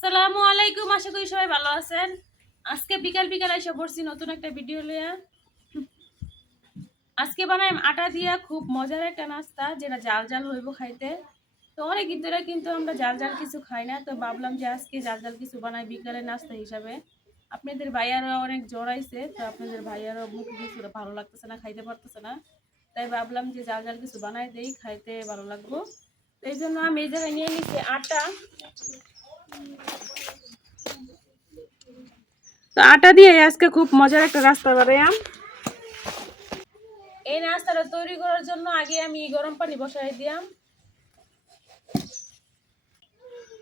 আসসালামু আলাইকুম, আশা করি সবাই ভালো আছেন। আজকে বিকাল বিকাল এসে পড়ছি নতুন একটা ভিডিও লইয়া। আজকে বানাই আটা দিয়া খুব মজার একটা নাস্তা, যেটা জাল জাল হইব খাইতে। তো অনেকদিন ধরে কিন্তু আমরা জাল জাল কিছু খাই না, তো ভাবলাম যে আজকে জাল জাল কিছু বানাই বিকালের নাস্তা হিসাবে। আপনাদের ভাইয়ারও অনেক জ্বর আইছে, তো আপনাদের ভাইয়ারও মুখে কিছু ভালো লাগতেছে না, খাইতে পারতেছে না। তাই ভাবলাম যে জাল জাল কিছু বানাই দেই, খাইতে ভালো লাগবো। তো এই জন্য আমি এই জায়গায় নিয়ে নিচ্ছি আটা। তো আটা দিয়ে আজকে খুব মজার একটা নাস্তা বানাইলাম। এই নাস্তাটা তৈরি করার জন্য আগে আমি গরম পানি বসাই দিলাম।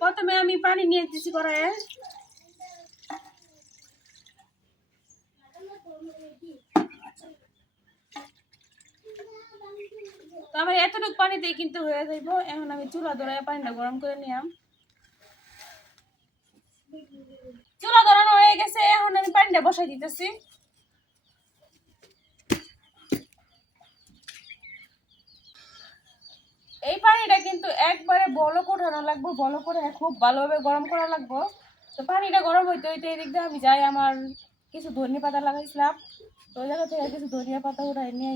প্রথমে আমি পানি নিয়ে দিচ্ছি কড়াইয়ে। তো আমার এতটুকু পানি দিয়ে কিন্তু হয়ে যাইব। এখন আমি চুলা ধরায় পানিটা গরম করে নিলাম। চুলা ধরানো হয়ে গেছে, এখন আমি পানিটা বসাই দিতেছি। এই পানিটা কিন্তু একবারে বলক ওঠানো লাগবে, বলক করে খুব ভালোভাবে গরম করা লাগবে। তো পানিটা গরম হইতে হইতে এদিক দিয়ে আমি যাই, আমার কিছু ধনিয়া পাতা লাগাইছিলাম, তো ওই জায়গা থেকে কিছু ধনিয়া পাতা উঠাই নিয়ে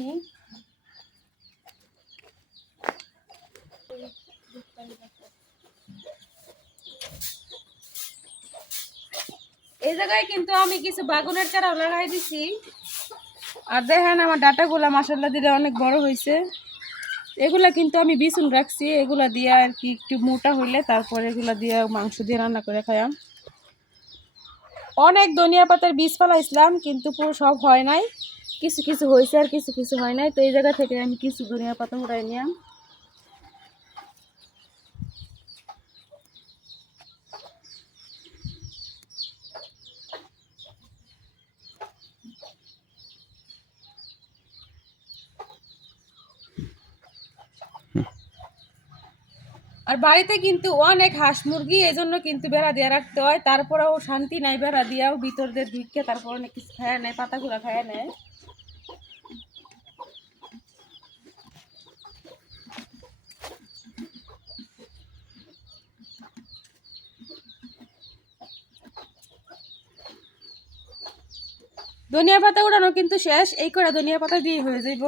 এই জায়গায় কিন্তু আমি কিছু বাগুনের চারাও লাগাই দিছি। আর দেখেন আমার ডাটাগুলা মাশাআল্লাহ দিলে অনেক বড় হয়েছে। এগুলা কিন্তু আমি বিছুন রাখছি, এগুলা দিয়ে আর কি একটু মোটা হইলে তারপর এগুলা দিয়ে মাংস দিয়ে রান্না করে খাইয়াম। অনেক ধনিয়া পাতার বীজ ফেলাইছিলাম, কিন্তু পুরো সব হয় নাই, কিছু কিছু হয়েছে আর কিছু কিছু হয় নাই। তো এই জায়গা থেকে আমি কিছু ধনিয়া পাতা উঠাই নিলাম। আর বাড়িতে কিন্তু অনেক হাঁস মুরগি, এই জন্য কিন্তু বেড়া দিয়ে রাখতে হয়। তারপরেও শান্তি নাই, বেড়া দিয়াও ভিতর দিয়ে ঢুকে তারপর অনেক কিছু খায় নেয়, পাতাগুলা খায় নেয়। ধনিয়া পাতা উড়ানো কিন্তু শেষ, এই করে ধনিয়া পাতা দিয়ে হয়ে যাইব।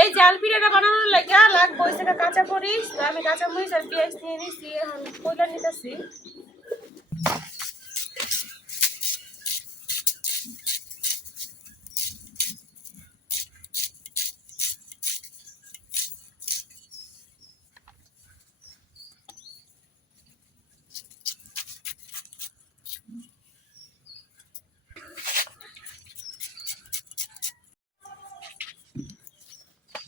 এই জাল পিঠাটা বানানোর লাগে লাগবে হচ্ছে কাঁচা মরিচ। তো আমি কাঁচা মরিচ আর পেঁয়াজ নিয়ে নিচ্ছি, এখন কইলা নিতেছি।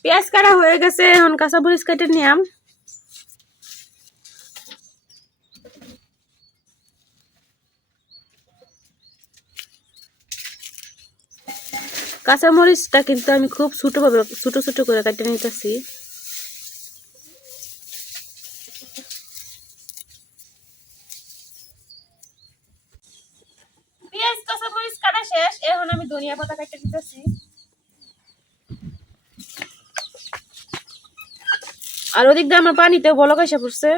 পেঁয়াজ কাটা হয়ে গেছে, এখন কাঁচা মরিচ কেটে নিলাম। কাঁচা মরিচটা কিন্তু আমি খুব ছোট ছোট করে কেটে নিতেছি। পেঁয়াজ কাঁচা মরিচ কাটা শেষ, এখন আমি ধনিয়া পাতা কেটে দিতেছি। আর ওদিক দিয়ে আমার পানিতে বলক এসে পড়ছে।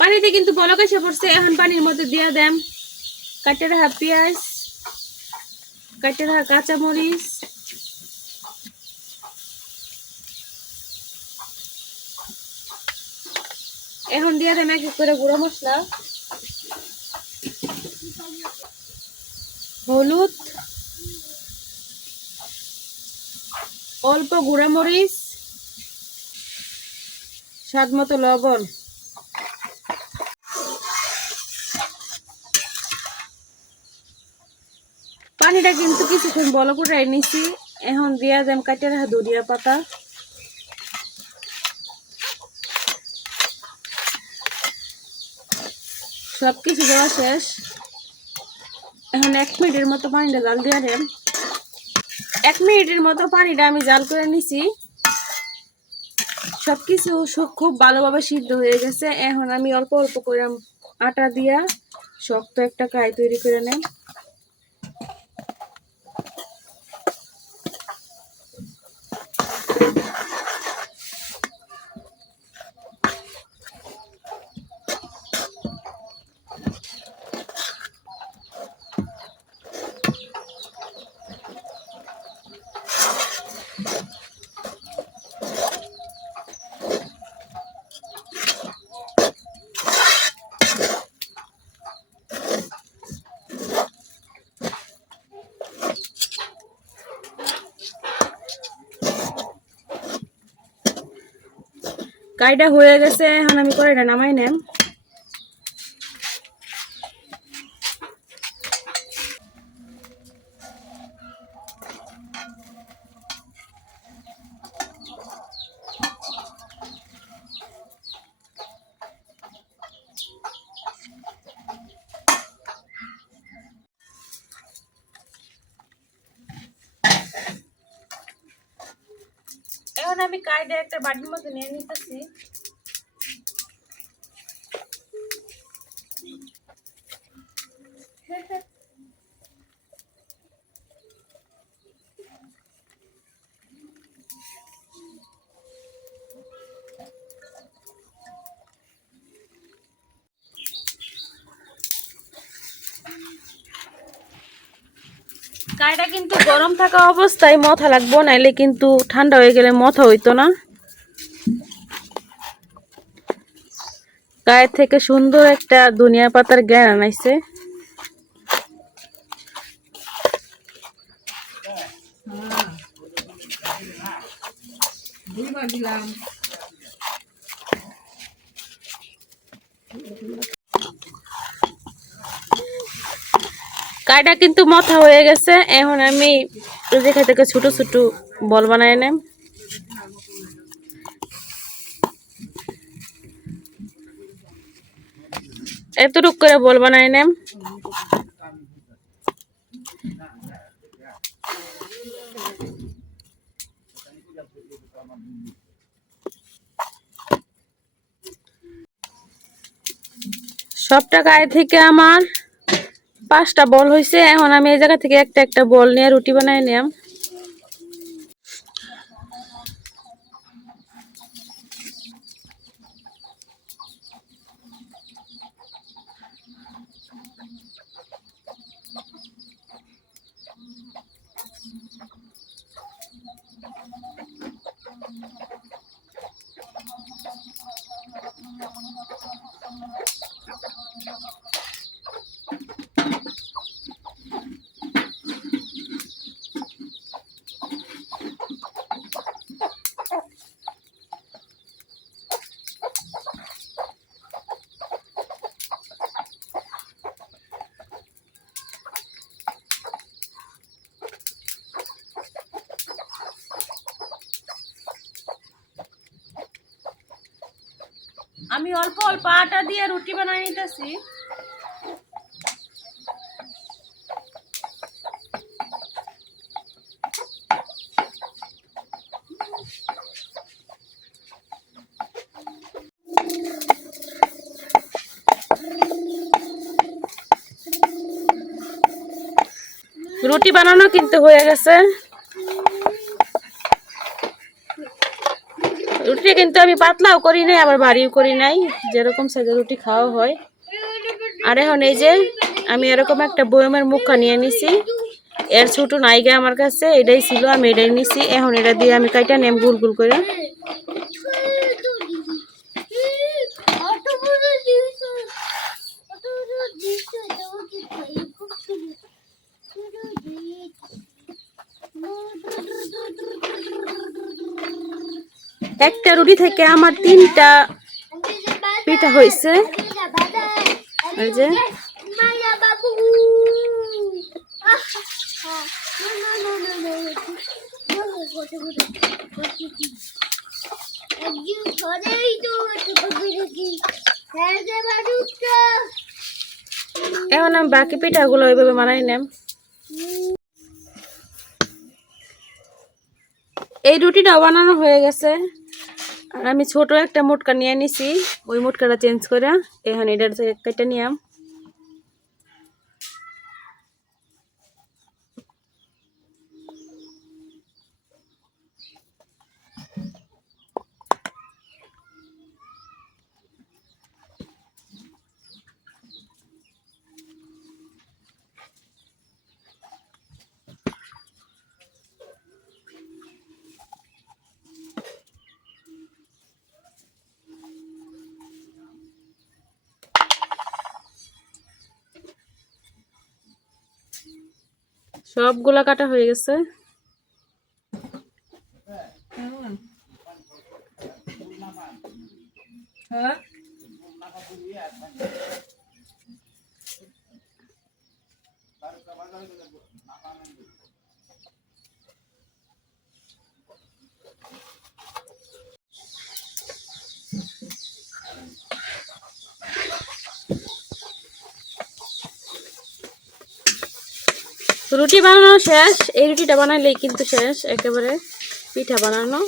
পানিতে কিন্তু বলক এসে পড়ছে, এখন পানির মধ্যে দিয়ে দেন কাটে রাখা পেঁয়াজ, কাটে রাখা কাঁচা মরিচ, এখন দিয়ে দেন এক এক করে গুঁড়ো মশলা, হলুদ, অল্প গুঁড়া মরিচ, স্বাদ মতো লবণ। পানিটা কিন্তু কিছুক্ষণ বলক উঠাই নিছি, এখন দিয়া দেন কাটে রাখা ধনিয়া পাতা, সবকিছু দেওয়া শেষ। এখন 1 মিনিটের মতো পানিটা জাল দিয়ে দেন। 1 মিনিটের মতো পানিটা আমি জাল করে নিছি। সবকিছু খুব ভালোভাবে সিদ্ধ হয়ে গেছে। এখন আমি অল্প অল্প করে আটা দিয়া শক্ত একটা কাই তৈরি করে নেব। কাইটা হয়ে গেছে, এখন আমি কড়াইটা নামাই নেব। এখন আমি কাইটা একটা বাটির মধ্যে নিয়ে নিতেছি। কাইটা কিন্তু গরম থাকা অবস্থায় মথা লাগবো, নাইলে কিন্তু ঠান্ডা হয়ে গেলে মথা হইতো না। গায়ের থেকে সুন্দর একটা ধনিয়া পাতার ঘ্রাণ আইছে। কাইটা কিন্তু মথা হয়ে গেছে। এখন আমি যেখান থেকে ছোট ছোট বল বানাই নেব। এতটুক করে বল বানাই নেব। সবটা গায়ে থেকে আমার 5টা বল হয়েছে। এখন আমি এই জায়গা থেকে একটা একটা বল নিয়ে রুটি বানাই নিলাম। আমি অল্প অল্প আটা দিয়ে রুটি বানাই নিতেছি। রুটি বানানো কিন্তু হয়ে গেছে। রুটি কিন্তু আমি পাতলাও করি নাই, আবার ভারীও করি নাই, যেরকম সাইজের রুটি খাওয়া হয়। আর এখন এই যে আমি এরকম একটা বয়মের মুখা নিয়ে নিছি। এর ছোট নাইগা আমার কাছে, এটাই ছিল, আমি এটাই নিছি। এখন এটা দিয়ে আমি কাইটা নেম গুল গুল করে। একটা রুটি থেকে আমার 3টা পিঠা হয়েছে। এই যে এখন আমি বাকি পিঠাগুলো ওইভাবে বানাই নেম। এই রুটিটাও বানানো হয়ে গেছে, আর আমি ছোট একটা মোটকা নিয়ে নিছি, ওই মোটকাটা চেঞ্জ করে এখন এটার থেকে কেটে নিলাম। সবগুলা কাটা হয়ে গেছে। রুটি বানানো শেষ, এই রুটিটা বানাইলেই কিন্তু শেষ একেবারে পিঠা বানানো।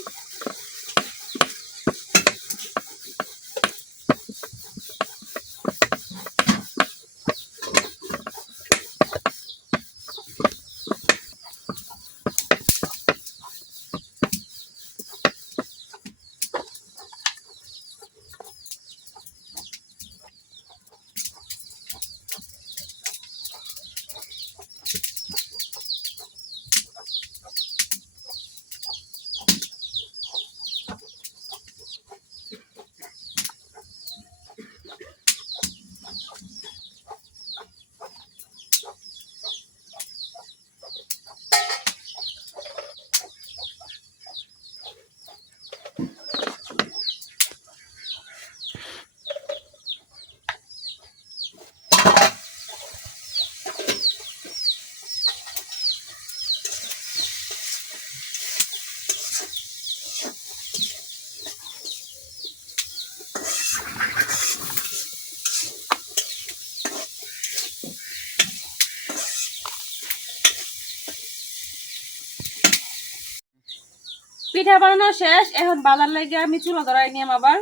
পিঠা বানানো শেষ, এখন বাজার লাগে আমি চুলা ধরাই নিলাম। আবার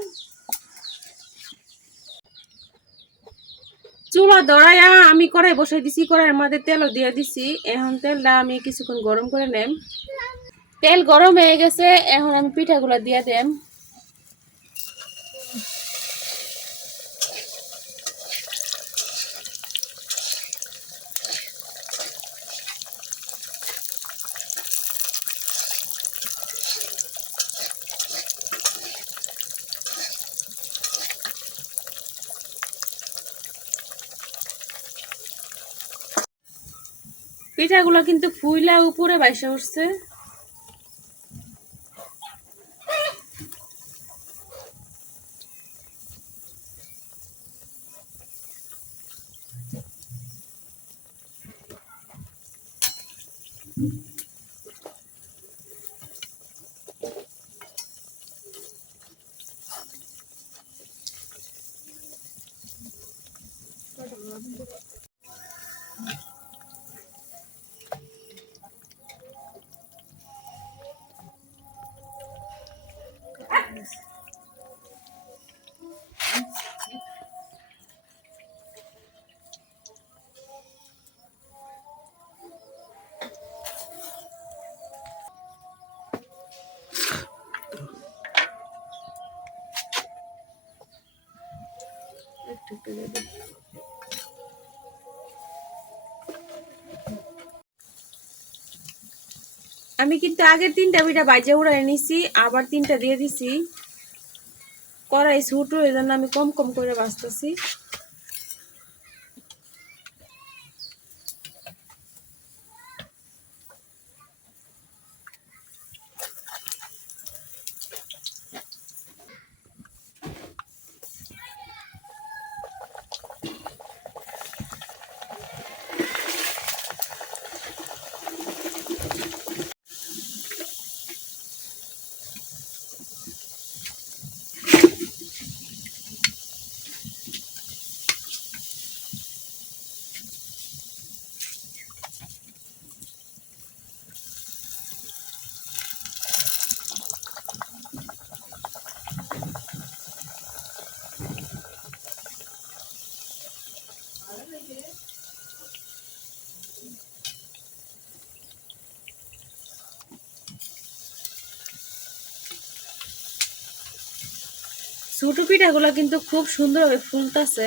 চুলা ধরাইয়া আমি কড়াই বসাই দিছি, কড়াইয়ের মধ্যে তেলও দিয়ে দিছি। এখন তেলটা আমি কিছুক্ষণ গরম করে নেম। তেল গরম হয়ে গেছে, এখন আমি পিঠাগুলো দিয়ে দেম। পিঠাগুলো কিন্তু ফুইলা উপরে বাইসা উঠছে। আমি কিন্তু আগের 3টা পিঠা বাইজা উড়াই নিছি, আবার 3টা দিয়ে দিছি। কড়াই ছোট, এই জন্য আমি কম কম করে ভাজতেছি। ছোট পিঠাগুলো কিন্তু খুব সুন্দরভাবে ফুলতেছে।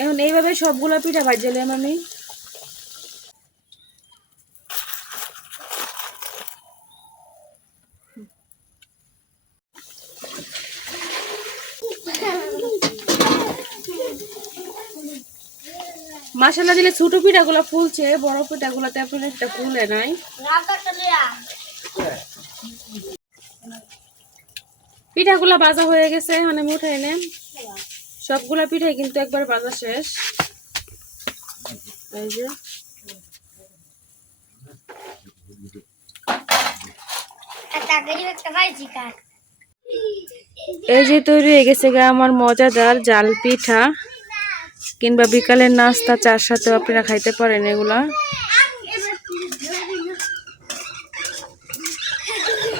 এখন এইভাবে সবগুলা পিঠা ভাজলাম আমি। মশলা দিলে ছোট পিঠাগুলো ফুলছে, বড় পিঠাগুলোতে আপনার একটা ফুলে নাই। পিঠাগুলা ভাজা হয়ে গেছে, এখন আমি উঠাই নেন। সবগুলা পিঠাই কিন্তু একবার ভাজা শেষ। এই যে এই যে তৈরি হয়ে গেছে গা আমার মজাদার জাল পিঠা, কিংবা বিকালের নাস্তা চার সাথে আপনারা খাইতে পারেন এগুলা।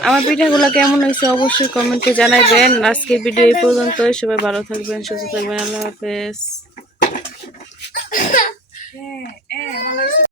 আমার পিঠাগুলো কেমন হয়েছে অবশ্যই কমেন্টে জানাবেন। আজকের ভিডিও এই পর্যন্তই। সবাই ভালো থাকবেন, সুস্থ থাকবেন। আল্লাহ হাফেজ।